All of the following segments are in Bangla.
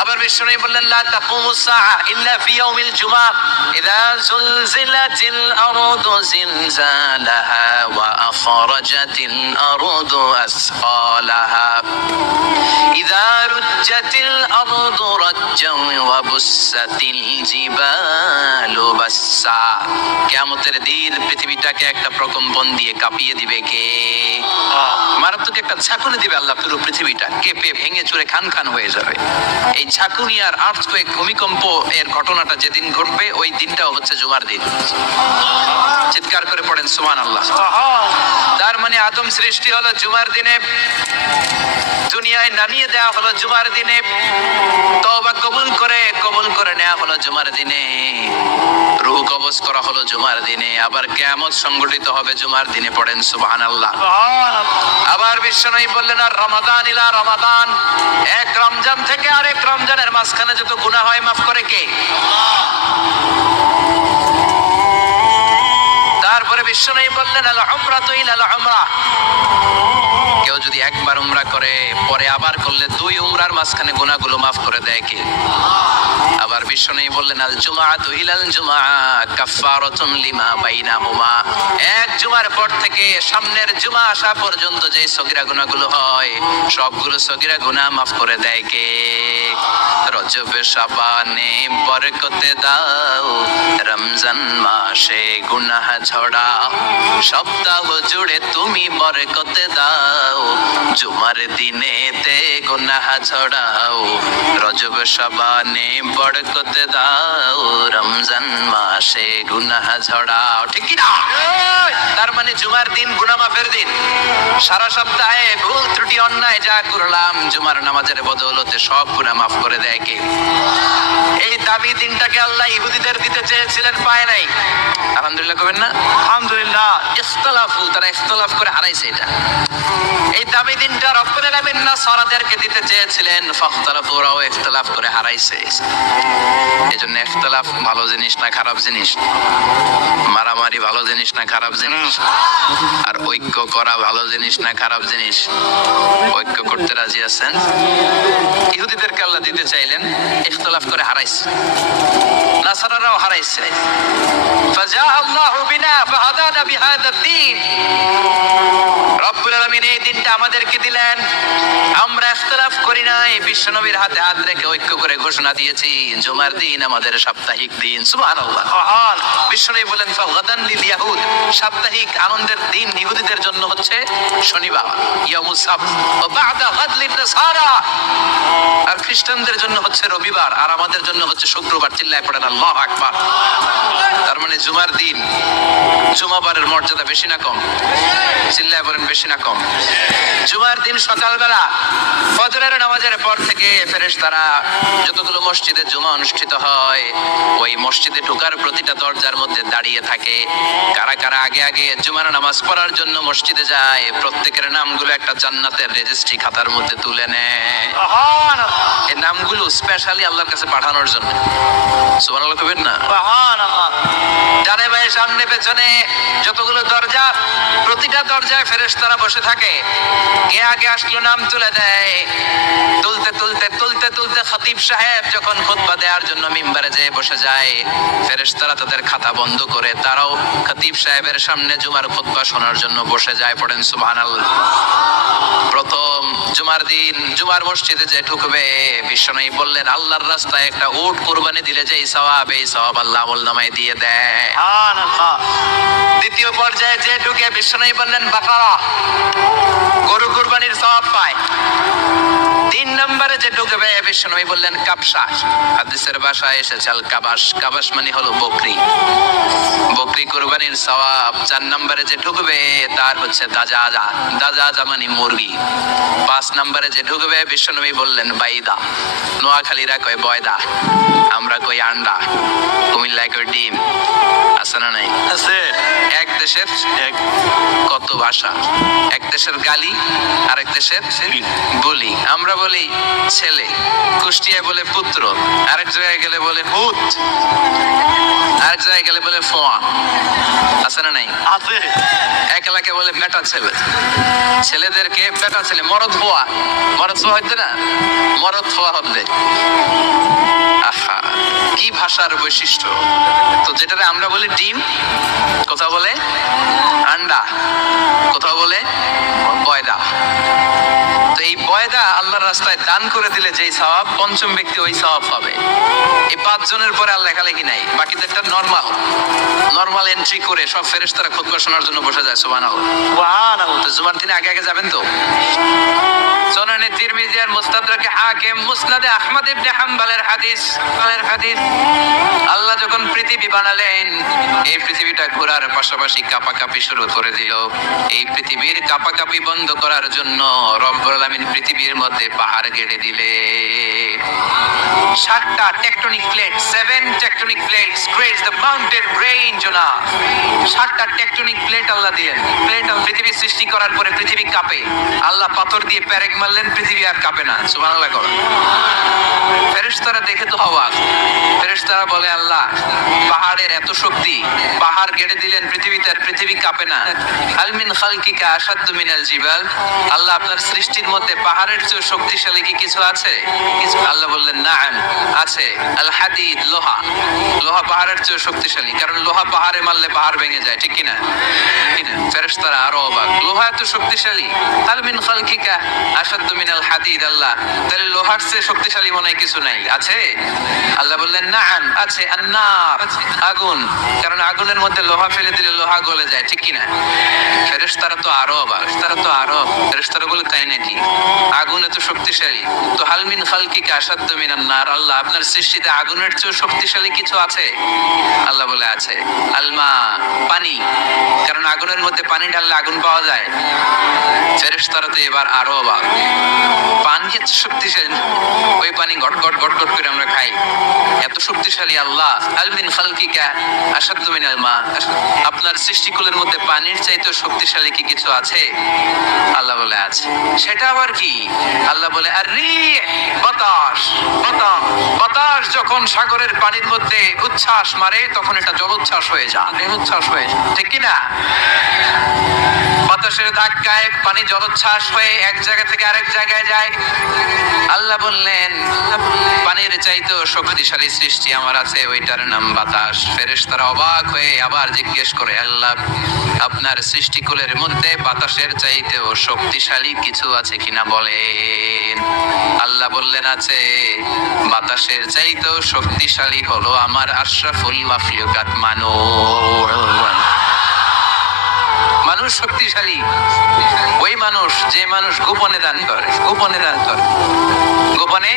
আবার বিষ্ণু বললেন লা তাকুমুস সাআ ইল্লা ফি ইয়াউমিল জুমআ ইযা যুলজিলাতিল আরদু জিলজালাহা ওয়া আখরাজাতিল আরদু আসকালাহা ইযা রুজ্জাতিল আরদু রাজ্জান ওয়া বুসাতিল জিবালু বাসসা। কিয়ামতের দিন পৃথিবীটাকে একটা প্রকম্পন দিয়ে কাঁপিয়ে দিবে কে? মারাত্মক একটা ঝাঁকুনি দিবে আল্লাহ, পুরো পৃথিবীটা কেঁপে ভেঙে চুরে খান খান হয়ে যাবে। এই ঝাঁকুনি আর আর্থকুয়েক, ভূমিকম্প এর ঘটনাটা যেদিন ঘটবে ওই দিনটাও হচ্ছে জুমার দিন। চিৎকার করে পড়েন সুবহানাল্লাহ। তার মানে আদম সৃষ্টি হলো জুমার দিনে, দুনিয়ায় নামিয়ে দেওয়া হলো জুমার দিনে, তওবা কবুল করে নেওয়া হলো জুমার দিনে, রূহ কবজ করা হলো জুমার দিনে, আবার কিয়ামত সংগঠিত হবে জুমার দিনে। পড়েন সুবহানাল্লাহ। আবার বিশ্বনবী বললেন আর রমাদান ইলা রমাদান, এক রমজান থেকে আরেক রমজানের মাঝখানে যত গুনাহ হয় মাফ করে কে? তারপরে বিশ্বনবী বললেন আল উমরাতু ইলাল উমরা, কেউ যদি একবার উমরা করে পরে আবার করলে দুই উমরার মাঝখানে গুনাহগুলো মাফ করে দেয় কে? আবার বিশ্বনবী বললেন আল জুমআতু ইলাল জুমআ কাফফারাতুন লিমা বাইনাহুমা, এক জুমার পর থেকে সামনের জুমা আসা পর্যন্ত যে সগীরা গুনাহগুলো হয় সবগুলো সগীরা গুনাহ মাফ করে দেয় কে? রজব শাবানে বরকতে দাও, রমজান মাসে গুনাহ ঝড়াও, সপ্তাহ জুড়ে তুমি বরকতে দাও, জুমার দিনেতে গুনাহ ঝড়াও, রজব শাবানে বরকতে দাও, রমজান মাসে গুনাহ ঝড়াও। ঠিক কি না? তার মানে জুমার দিন গুনাহ মাফের দিন। সারা সপ্তাহে ভুল ত্রুটি অন্যায় যা করলাম জুমার নামাজের বদৌলতে সব গুনাহ মাফ করে দেয় কে? এই দামি দিনটাকে আল্লাহ ইহুদিদের দিতে চেয়েছিলেন, পায় নাই। আলহামদুলিল্লাহ কবেন না? আলহামদুলিল্লাহ। ইখতিলাফু, তারা ইখতিলাফ করে হারাইছে এটা। এই দামি দিনটা রব্বুল আলামিন নাসারাদেরকে দিতে চেয়েছিলেন, ফাখতালাফু, ওরাও ইখতিলাফ করে হারাইছে। এজন্য ইখতিলাফ ভালো জিনিস না খারাপ জিনিস? মারামারি ভালো জিনিস না খারাপ জিনিস? আর ঐক্য করা ভালো জিনিস না খারাপ জিনিস? ঐক্য করতে রাজি আছেন? ইহুদিদেরকে আল্লাহ দিতে চাইলেন, ইখতিলাফ করে হারাইছে। নাসারারাও হারাইছে। ফাজা আল্লাহু বিনা ফাহাদানা বিহাদা দ্বীন, রব্বুল আলামিন এই দিনটা আমাদেরকে দিলেন, আমরা ইখতিলাফ করি নাই, বিশ্বনবীর হাতে হাত রেখে ঐক্য করে ঘোষণা দিয়েছি জুমার দিন আমাদের সাপ্তাহিক দিন। সুবহানাল্লাহ। বিশ্বনবী বলেন ফাগাদান লিল ইয়াহুদ, সাপ্তাহিক আনন্দের দিন ইহুদিদের জন্য হচ্ছে শনিবার, ইয়াউমুস সাbt, ওয়া বা'দা গাদ লিন নাসারা, আর খ্রিস্টানদের জন্য হচ্ছে রবিবার, আর আমাদের জন্য হচ্ছে শুক্রবার। চিল্লায় পড়েন আল্লাহু আকবার। তার মানে জুমার দিন, জুমাবারের মর্যাদা বেশি না কম? চিল্লায় বলেন বেশি না কম? জুমার দিন সকালবেলা ফজরের নামাজের পর থেকে ফেরেশতারা যতগুলো মসজিদে জুমা অনুষ্ঠিত হয় ওই মসজিদে ঢোকার প্রতিটা দরজার মধ্যে দাঁড়িয়ে থাকে। কারা কারা আগে আগে জুমার নামাজ পড়ার জন্য মসজিদে যায় প্রত্যেকের নামগুলো একটা জান্নাতের রেজিস্ট্রি খাতার মধ্যে তুলে নেয়। এই নামগুলো স্পেশালি আল্লাহর কাছে পাঠানোর জন্য। সুবহানাল্লাহ কইবেন না? সুবহানাল্লাহ। ডানে বায়ে সামনে পেছনে যতগুলো দরজা, প্রতিটা দরজায় ফেরেশতারা বসে থাকে। কে আগে আসলো নাম তুলে দেয়। তুলতে তুলতে তুলতে তুলতে খতিব সাহেব যখন খুতবা দেওয়ার জন্য মিম্বারে যেয়ে বসে যায়, ফেরেশতারা তাদের খাতা বন্ধ করে তারাও খতিব সাহেবের সামনে জুমার খুতবা শোনার জন্য বসে যায়। পড়েন সুবহানাল্লাহ। প্রথম জুমার দিন জুমার মসজিদে যে ঢুকবে, বিশ্বনবী বললেন আল্লাহর রাস্তায় একটা উট কুরবানি দিলে যেই সওয়াব, এই সওয়াব আল্লাহ আমলনামায় দিয়ে দেয়। সুবহানাল্লাহ। দ্বিতীয় পর্যায়ে যে ঢুকে, বিশ্বনবী বললেন বাকারা, গরু কুরবানির সওয়াব পায়। তিন নম্বরে যে ঢুকবে, বিশ্বনবী বললেন কাবশা, হাদিসের ভাষায় এসেছে আল কাবাস, কাবাস মানে হলো বকরি, বকরি কুরবানির সওয়াব। চার নম্বরে যে ঢুকবে তার হচ্ছে দাজাজা, দাজাজা মানে মুরগি। পাঁচ নম্বরে যে ঢুকবে, বিশ্বনবী বললেন বাইদা, নোয়াখালীরা কয় বয়দা, আমরা কই আন্ডা, কুমিল্লায় কই ডিম। আছে না নাই? আছে। এক দেশের কত ভাষা, এক দেশের গালি আরেক দেশের বলি। আমরা বলি ছেলে, কুষ্টিয়ায় বলে পুত্র, আরেক জায়গায় গেলে বলে ভূত, আরেক জায়গায় গেলে বলে ফোয়া। আছে না নাই? আছে। এক এলাকায় বলে বেটা ছেলে, ছেলেদেরকে বেটা ছেলে। মরদ ফোয়া, মরদ ফোয়া হইতে না, মরদ ফোয়া হবে। আহা, কি ভাষার বৈশিষ্ট্য! তো যেটারে আমরা বলি ডিম, কোথাও বলে আন্ডা, কোথাও বলে বয়দা। তো এই বয়দা আল্লাহর রাস্তায় দান করে দিলে যেই সওয়াব, পঞ্চম ব্যক্তি ওই সওয়াব পাবে। এই 5 জনের পরে আর লেখালেখি নাই, বাকিদেরটা নরমাল এন্ট্রি করে সব ফেরেশতারা খুতবা শোনার জন্য বসে যায়। সুবহানাল্লাহ। সুবহানাল্লাহ। তো জুমার দিনে আগে আগে যাবেন তো। সুনানে তিরমিজি আর মুস্তাদরাকে হাকিম, মুসনাদে আহমদ ইবনে হাম্বলের হাদিস। আল্লাহ যখন পৃথিবী বানালেন, এই পৃথিবীটা ঘোরার পাশাপাশি কাঁপাকাঁপি শুরু করে দিল। এই পৃথিবীর কাঁপাকাঁপি বন্ধ করার জন্য রব্বুল আলামিন পৃথিবীর মধ্যে পাহাড় গেড়ে দিলে। 7টা tectonic plate, 7 tectonic plates creates the mountain range on earth। 7টা টেকটনিক প্লেট আল্লাহ দিলেন। প্লেট পৃথিবী সৃষ্টি করার পরে পৃথিবী কাঁপে। আল্লাহ পাথর দিয়ে পেরেক মারলেন, পৃথিবী আর কাঁপে না। সুবহানাল্লাহ করো। ফেরেশতারা দেখে তো অবাক। ফেরেশতারা বলে, আল্লাহ পাহাড়ের এত শক্তি, পাহাড় গেড়ে দিলেন পৃথিবীতে আর পৃথিবী কাঁপে না। হাল মিন খালকিকা আশাদ্দু মিনাল জিবাল। আল্লাহ আপনার সৃষ্টির মধ্যে পাহাড়ের চেয়ে শক্তিশালী কি কিছু আছে? আল্লাহ বললেন, নাআম, আছে। আল হাদিদ, লোহা। লোহা পাহাড়ের চেয়ে শক্তিশালী, কারণ লোহা পাহাড়ে মারলে পাহাড় ভেঙে যায়, ঠিক কিনা? ফেরেশতারা আরো অবাক, লোহা এত শক্তিশালী। হাল মিন খালকিকা আশাদ্দু মিনাল হাদিদ। আল্লাহ, তাহলে লোহার চেয়ে শক্তিশালী মনে হয় কিছু নাই, আছে? আল্লাহ বললেন, নাআম, আছে। আন্নার, আগুন, কারণ আগুনের মধ্যে লোহা ফেলে দিলে লোহা গলে যায়, ঠিক কিনা? ফেরেশতারা তো আরো অবাক, ফেরেশতারা বলে, তাই নাকি? আগুন এত শক্তিশালী, তো হাল মিন খালকিকা আশাদ্দু মিনান নার। আল্লাহ, আপনার সৃষ্টিতে আগুনের চেয়ে শক্তিশালী কিছু আছে? আল্লাহ বলে, আছে। আলমা, পানি, কারণ আগুনের মধ্যে পানি ঢাললে আগুন পাওয়া যায়। ফেরেশতারা তো এবার আরো অবাক, পানি এত শক্তিশালী, ওই পানি গট গট গট গট করে আমরা খাই, এত শক্তিশালী আল্লাহ। হাল মিন খালকিকা আশাদ্দু মিনাল মা। আপনার সৃষ্টিকুলের মধ্যে পানির চাইতে শক্তিশালী কি কিছু আছে? আল্লাহ বলে, আছে। সেটা আবার কি? আল্লাহ বলে, আর রিহ, বাতাস। বাতাস যখন সাগরের পানির মধ্যে উচ্ছ্বাস মারে, তখন এটা জলোচ্ছ্বাস হয়ে যায়, ঠিক কিনা? বাতাসের ধাক্কায় পানি জলোচ্ছ্বাস হয়ে এক জায়গা থেকে আরেক জায়গায় যায়। আল্লাহ বললেন, পানির চাইতেও শক্তিশালী সৃষ্টি আমার আছে, ওইটার নাম বাতাস। ফেরেশতারা অবাক হয়ে আবার জিজ্ঞেস করে, আল্লাহ, আপনার সৃষ্টিকুলের মধ্যে বাতাসের চাইতেও শক্তিশালী কিছু আছে কিনা বলেন। আল্লাহ বললেন, আছে। বাতাসের চাইতেও শক্তিশালী হলো আমার আশরাফুল মাখলুকাত মানুষ শক্তিশালী। ওই মানুষ, যে মানুষ গোপনে দান করে, গোপনে।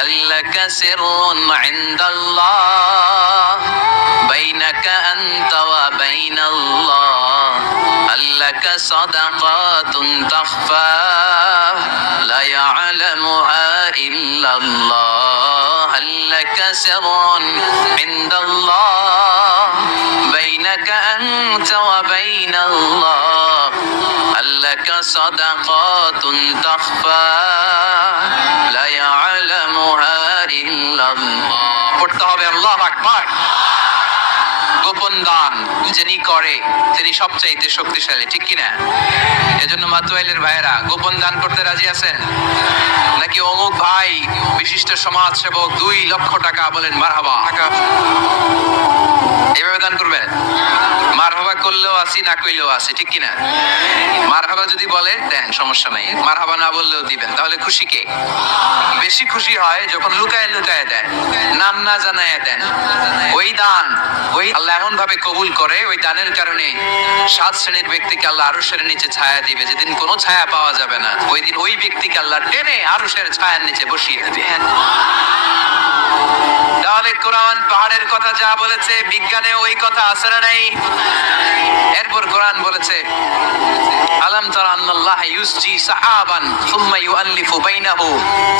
আল্লাকা সিররুন ইনদাল্লাহ বাইনাকা আনতা ওয়া বাইনাল্লাহ। আল্লাকা সাদাকাতুন তাখফা লা ইয়ালামুহা ইল্লাল্লাহ। আল্লাকা সিররুন ইনদাল্লাহ বাইনাকা আনতা ওয়া বাইনাল্লাহ। আল্লাকা সাদাকাতুন তাখফা লা ইয়ালামুহা ইল্লাল্লাহ। পড়তে হবে আল্লাহু আকবার। গোপন দান যিনি করে তিনি সবচাইতে শক্তিশালী, ঠিক কিনা? এজন্য মাতুয়াইলের ভাইয়েরা, গোপন দান করতে রাজি আছেন নাকি? অমুক ভাই বিশিষ্ট সমাজ সেবক 2 লক্ষ টাকা, বলেন মারহাবা। এভাবে দান করবেন। মারহাবা করলেও আছি, না কইলেও আছি, ঠিক কিনা? মারহাবা যদি বলে দেন, সমস্যা নাই। মারহাবা না বললেও দিবেন। তাহলে খুশি কে? বেশি খুশি হয় যখন লুকায় দেন, নাম না জানায় দেন। ওই দান, ওই আল্লাহ এমন ভাবে কবুল করে, ওই দানের কারণে 7 শ্রেণীর ব্যক্তিকে আল্লাহ আরশের নিচে ছায়া দিবে। যেদিন কোনো ছায়া পাওয়া যাবে না, ওই দিন ওই ব্যক্তিকে আল্লাহ টেনে আরশের ছায়ার নিচে বসিয়ে দেবে। তাহলে কোরআন পাহাড়ের কথা যা বলেছে বিজ্ঞানে ওই কথা আছে না নাই? এরপর কোরআন বলেছে আলাম তারা আন্নাল্লাহ ইউসজি সাহাবান সুম্মা ইউআল্লিফু বাইনাহু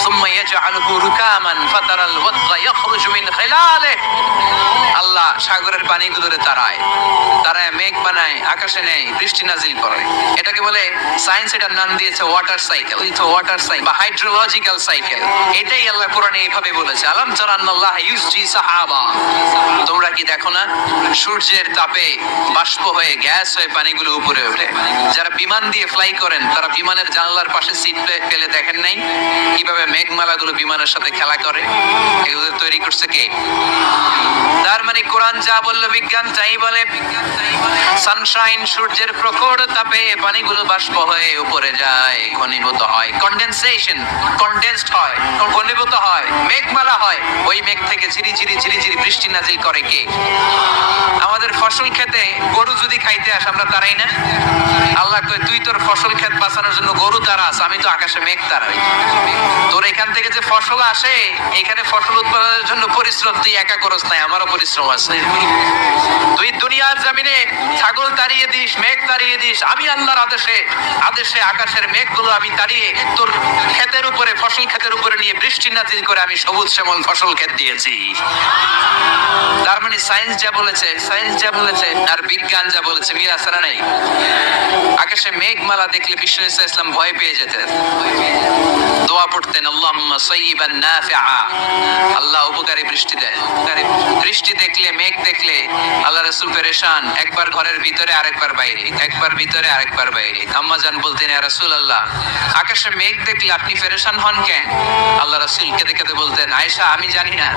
সুম্মা ইয়াজআলুহু রুকামান ফাতারাল ওয়াদগা ইয়াখরুজু মিন খিলালিহি। আল্লাহ সাগরের পানিগুলোরে তারায় মেঘ বানায়, আকাশে নেয়, বৃষ্টি নাজিল করে। এটাকে বলে সায়েন্স এটার নাম দিয়েছে ওয়াটার সাইকেল। ওয়াটার সাইকেল বা হাইড্রোলজিক্যাল সাইকেল। এটাই আল্লাহ কোরআনে এইভাবে বলেছে আলাম তারা আন্নাল্লাহ ইউসজি সাহাবা। তোমরা কি দেখো না সূর্যের তাপে বাষ্প হয়ে গ্যাস হয়ে পানিগুলো উপরে ওঠে। যারা বিমান দিয়ে ফ্লাই করেন তারা বিমানের জানলার পাশে সিট পেলে দেখেন নাই কিভাবে মেঘমালাগুলো বিমানের সাথে খেলা করে? এগুলো তৈরি করছে কে? তার মানে কোরআন যা বলল বিজ্ঞান তাই বলে। সানশাইন সূর্যের প্রখর তাপে পানিগুলো বাষ্প হয়ে উপরে যায়, ঘনীভূত হয়, কনডেনসেশন, কনডেন্সড হয়, ঘনীভূত হয়, মেঘমালা হয়। ওই মেঘ থেকে ঝিরি ঝিরি ঝিরি ঝিরি বৃষ্টি নাজিল করে কে? আমাদের ফসল খেতে গরু যদি খাইতে আসে আমরা তারাই না? আল্লাহ কয় তুই তোর ফসল ক্ষেত বাঁচানোর জন্য গরু তারাস, আমি তো আকাশে মেঘ তারাই। তোর এখান থেকে যে ফসল আসে এখানে ফসল উৎপাদনের জন্য পরিশ্রম তুই একা করস নাই, আমারও পরিশ্রম আছে। তুই দুনিয়ার জমিনে ছাগল তাড়িয়ে দিস, মেঘ তাড়িয়ে দিস, আমি আল্লাহর আদেশে আকাশের মেঘগুলো আমি তাড়িয়ে তোর ক্ষেতের উপরে, ফসল ক্ষেতের উপরে নিয়ে বৃষ্টি নাজিল করে আমি সবুজ শ্যামল ফসল ক্ষেত দিয়েছি। তার মানে সায়েন্স যা বলেছে আর বিজ্ঞান যা বলেছে মিল আছে না নাই? আকাশে মেঘমালা দেখলে বিষ্ণু ইসা ইসলাম ভয় পেয়ে যেতেন, দোয়া পড়তেন আল্লাহুম্মা সাইয়িবান নাফিআ, আল্লাহ উপকারী বৃষ্টি দেয়। বৃষ্টি দেখলে, মেঘ দেখলে আল্লাহ রাসূল পেরেশান, একবার ঘরের ভিতরে আরেকবার বাইরে, একবার ভিতরে আরেকবার বাইরে। আম্মা জান বলতেন ইয়া রাসূলুল্লাহ আকাশে মেঘ দেখলে আপনি পেরেশান হন কেন? আল্লাহ রাসূল কেঁদে কেঁদে বলতেন আয়েশা আমি জানি না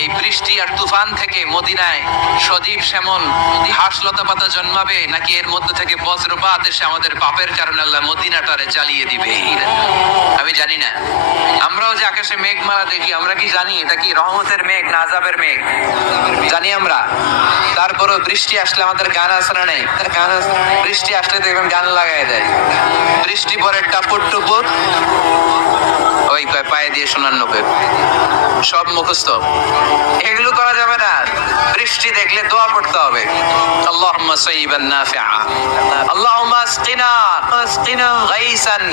এই বৃষ্টি আর তুফান থেকে মদিনায় সজীব শ্যামল ঘাস লতা পাতা জন্মাবে নাকি এর মধ্যে থেকে বজ্রপাত এসে আমাদের পাপের কারণে আল্লাহ মদিনাটারে জ্বালিয়ে দিবে, আমি জানি না। আমরাও যে আকাশে মেঘমালা দেখি আমরা কি জানি এটা কি রহমতের মেঘ না আযাবের মেঘ? জানি আমরা। তারপরও বৃষ্টি আসলে আমাদের গান আছে না নাই? বৃষ্টি আসলে দেখবেন গান লাগাই দেয়, বৃষ্টি পরে টাপুর টুপুর, ওই পায়ে দিয়ে শোনার নবে সব মুখস্থ, এগুলো করা যাবে না। বৃষ্টি দেখলে দোয়া পড়তে হবে আল্লাহুম্মা সাইয়িবান নাফিআ, আল্লাহুম্মা আসকিনা গাইসান।